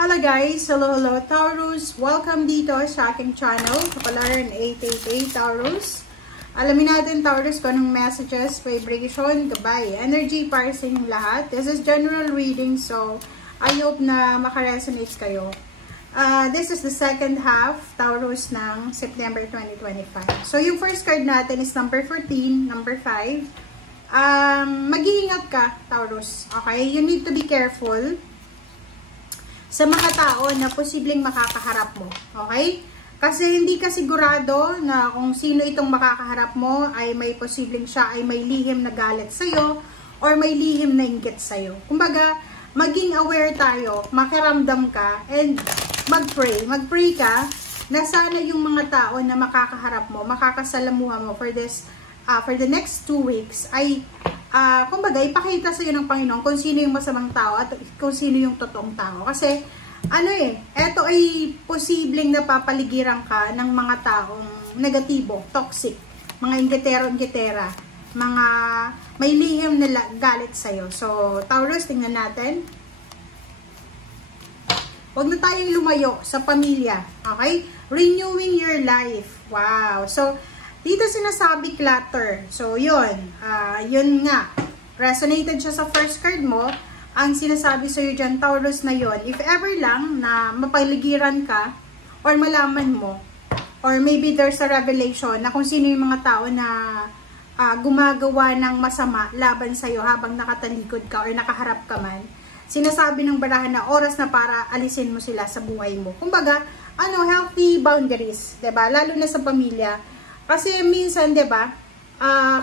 Hello guys! Hello Taurus! Welcome dito sa aking channel, Kapalaran 888 Taurus. Alamin natin Taurus kung anong messages, vibration, gabay, energy para sa inyong lahat. This is general reading, so I hope na makaresonate kayo. This is the second half, Taurus, ng September 2025. So yung first card natin is number 14, number 5. Mag-iingat ka, Taurus. Okay? You need to be careful sa mga tao na posibleng makakaharap mo. Okay? Kasi hindi ka sigurado na kung sino itong makakaharap mo ay may posibleng siya ay may lihim na galit sa'yo or may lihim na inggit sa'yo. Kumbaga, maging aware tayo, makiramdam ka, and mag-pray. Mag-pray ka na sana yung mga tao na makakaharap mo, makakasalamuha mo for the next 2 weeks ay kumbaga, ipakita sa iyo ng Panginoon kung sino yung masamang tao at kung sino yung totoong tao. Kasi, eto ay posibleng napapaligiran ka ng mga taong negatibo, toxic, mga inggitero-inggitera, mga may lihim na galit sa iyo. So, Taurus, tingnan natin. Huwag na tayong lumayo sa pamilya. Okay? Renewing your life. Wow. So, dito sinasabi clutter. So, yun nga. Resonated siya sa first card mo. Ang sinasabi sa'yo dyan, Taurus, na yun. If ever lang na mapaligiran ka or malaman mo, or maybe there's a revelation na kung sino yung mga tao na gumagawa ng masama laban sa'yo habang nakatalikod ka or nakaharap ka man, sinasabi ng barahan na oras na para alisin mo sila sa buhay mo. Kumbaga, healthy boundaries, 'di ba? Lalo na sa pamilya. Kasi minsan, 'di ba,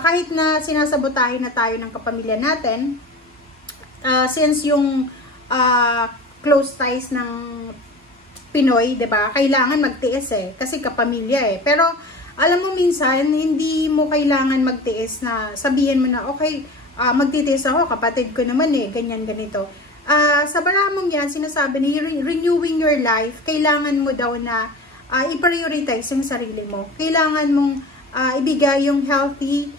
kahit na sinasabotahin na tayo ng kapamilya natin, since yung close ties ng Pinoy, 'di ba, kailangan magtiis kasi kapamilya Pero alam mo minsan, hindi mo kailangan magtiis na sabihin mo na, okay, magtitiis ako, kapatid ko naman ganyan, ganito. Sa baramong yan, sinasabi ni renewing your life, kailangan mo daw na i-prioritize yung sarili mo. Kailangan mong ibigay yung healthy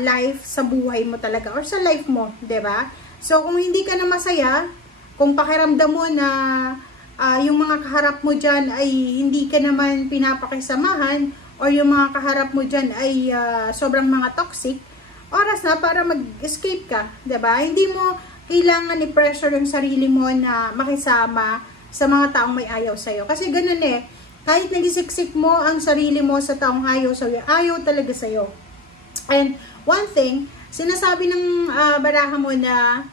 life sa buhay mo talaga or sa life mo, 'di ba? So kung hindi ka na masaya, kung pakiramdam mo na yung mga kaharap mo diyan ay hindi ka naman pinapakisamahan or yung mga kaharap mo diyan ay sobrang mga toxic, oras na para mag-escape ka, 'di ba? Hindi mo kailangan i-pressure yung sarili mo na makisama sa mga taong may ayaw sa'yo. Kasi ganun kahit nagisiksik mo ang sarili mo sa taong ayaw sa'yo, ayaw talaga sa'yo. And one thing, sinasabi ng baraha mo na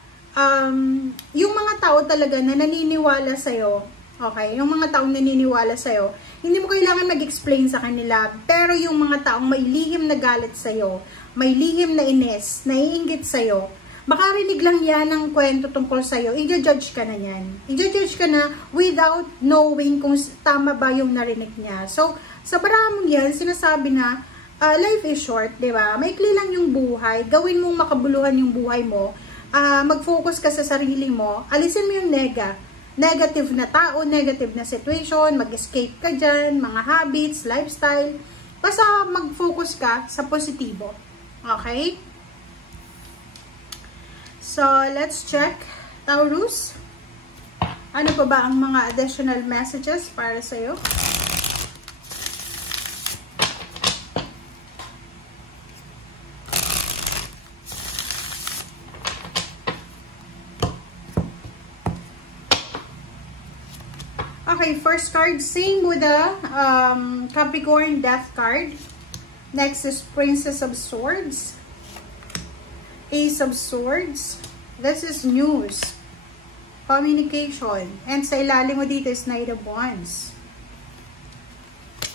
yung mga tao talaga na naniniwala sa'yo, okay, yung mga taong naniniwala sa'yo, hindi mo kailangan mag-explain sa kanila, pero yung mga taong may lihim na galit sa'yo, may lihim na inis, naiinggit sa'yo, makarinig lang yan ng kwento tungkol sa'yo, i-judge ka na yan. I-judge ka na without knowing kung tama ba yung narinig niya. So, sa baramong yan, sinasabi na, life is short, di ba? Maikli lang yung buhay, gawin mong makabuluhan yung buhay mo, mag-focus ka sa sarili mo, alisin mo yung negative na tao, negative na situation, mag-escape ka dyan, mga habits, lifestyle, basta mag-focus ka sa positibo. Okay? So, let's check, Taurus. Ano pa ba ang mga additional messages para sa'yo? Okay, first card, same with the Capricorn Death card. Next is Princess of Swords. Ace of Swords. This is news, communication, and sa ilalim mo dito is Knight of Wands,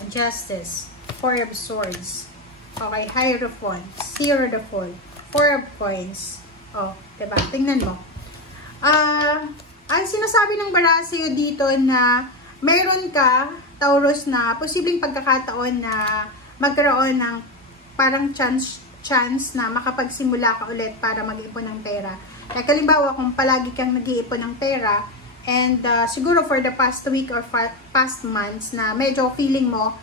Justice, Four of Swords, okay, Hierophant, Seer of the Fool, Four of Coins. Diba? Tingnan mo. Ang sinasabi ng baraha sa'yo dito na meron ka, Taurus, na posibleng pagkakataon na magkaroon ng parang chance na makapagsimula ka ulit para mag-iipon ng pera. Like, halimbawa, kung palagi kang nag-iipon ng pera and siguro for the past week or past months na medyo feeling mo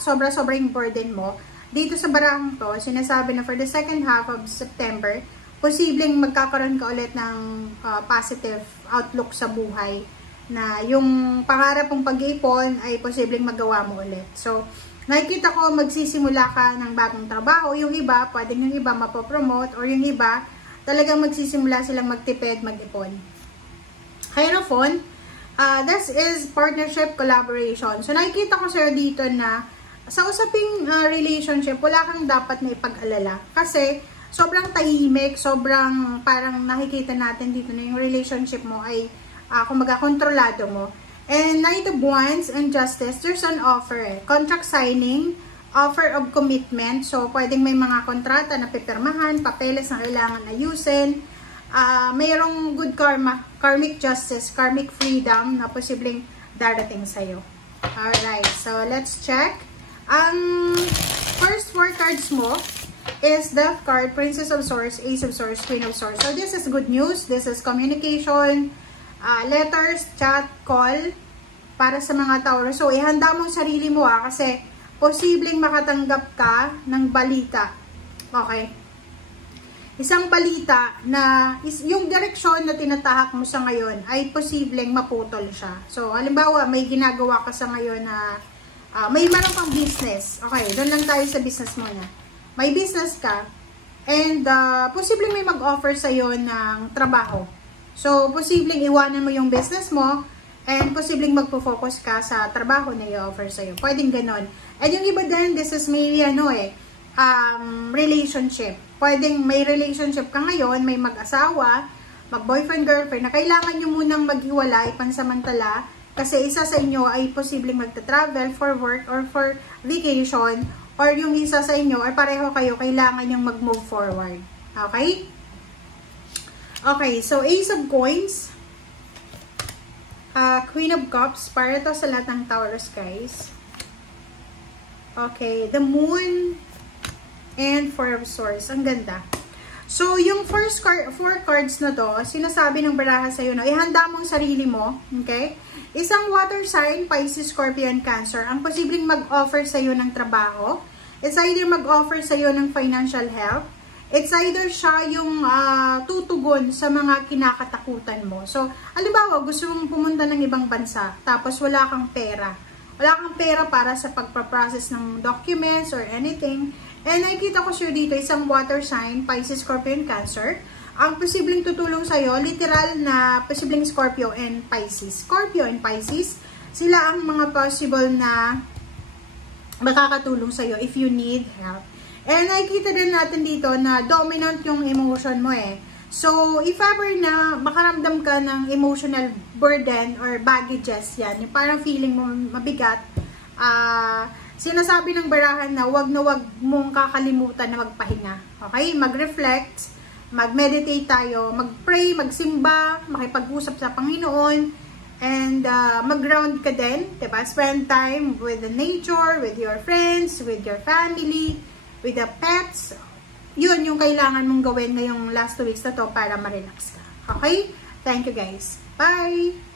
sobra-sobrang burden mo, dito sa barahang to, sinasabi na for the second half of September, posibleng magkakaroon ka ulit ng positive outlook sa buhay, na yung pangarap mong pag-iipon ay posibleng magawa mo ulit. So, nakikita ko magsisimula ka ng bagong trabaho. Yung iba, pwedeng yung iba mapopromote, or yung iba, talagang magsisimula silang magtipid, mag-ipon. Hierophant, this is partnership collaboration. So, nakikita ko sir dito na sa usaping relationship, wala kang dapat na ipag-alala. Kasi, sobrang tahimik, sobrang parang nakikita natin dito na yung relationship mo ay kumaga kontrolado mo. And Knight of Wands and Justice, there's an offer. Contract signing, offer of commitment. So, pwedeng may mga kontrata na pipirmahan, papeles na kailangan ayusin. Mayroong good karma, karmic justice, karmic freedom na posibleng darating sa'yo. Alright, so let's check. Ang first 4 cards mo is the card, Princess of Swords, Ace of Swords, Queen of Swords. So, this is good news. This is communication, letters, chat, call, para sa mga Taurus. So, ihanda mo sarili mo kasi posibleng makatanggap ka ng balita. Okay? Isang balita na yung direksyon na tinatahak mo sa ngayon ay posibleng maputol siya. So, halimbawa, may ginagawa ka sa ngayon na may meron pang business. Okay, doon lang tayo sa business muna. May business ka and posibleng may mag-offer sa'yo ng trabaho. So, posibleng iwanan mo yung business mo and posibleng magpo-focus ka sa trabaho na i-offer sa'yo. Pwedeng ganon. And yung iba din, this is maybe relationship. Pwedeng may relationship ka ngayon, may mag-asawa, mag-boyfriend, girlfriend, na kailangan nyo munang mag-iwalay pansamantala kasi isa sa inyo ay posibleng magta-travel for work or for vacation, or yung isa sa inyo ay pareho kayo, kailangan yung mag-move forward. Okay? Okay, so Ace of Coins, Queen of Cups, para to sa lahat ng Taurus, guys. Okay, the Moon, and 4 of Swords. Ang ganda. So, yung first 4 cards na to, sinasabi ng baraha sa'yo na ihanda mong sarili mo, okay? Isang water sign, Pisces, Scorpio, and Cancer, ang posibleng mag-offer sa'yo ng trabaho. It's either mag-offer sa'yo ng financial help. It's either siya yung tutugon sa mga kinakatakutan mo. So, halimbawa, gusto mong pumunta ng ibang bansa, tapos wala kang pera. Wala kang pera para sa pagpaprocess ng documents or anything. And nakikita ko siya dito, isang water sign, Pisces, Scorpio, and Cancer. Ang posibleng tutulong sa'yo, literal na posibleng Scorpio and Pisces. Scorpio and Pisces, sila ang mga possible na makakatulong sa'yo if you need help. And nakikita din natin dito na dominant yung emotion mo So, if ever na makaramdam ka ng emotional burden or baggages yan, yung parang feeling mo mabigat, sinasabi ng barahan na wag mong kakalimutan na magpahinga. Okay? Mag-reflect, mag-meditate tayo, mag-pray, magsimba, makipag-usap sa Panginoon, and mag-ground ka din, diba? Spend time with the nature, with your friends, with your family, with the pets. Yun yung kailangan mong gawin ngayong last 2 weeks na to para ma-relax ka. Okay? Thank you guys. Bye!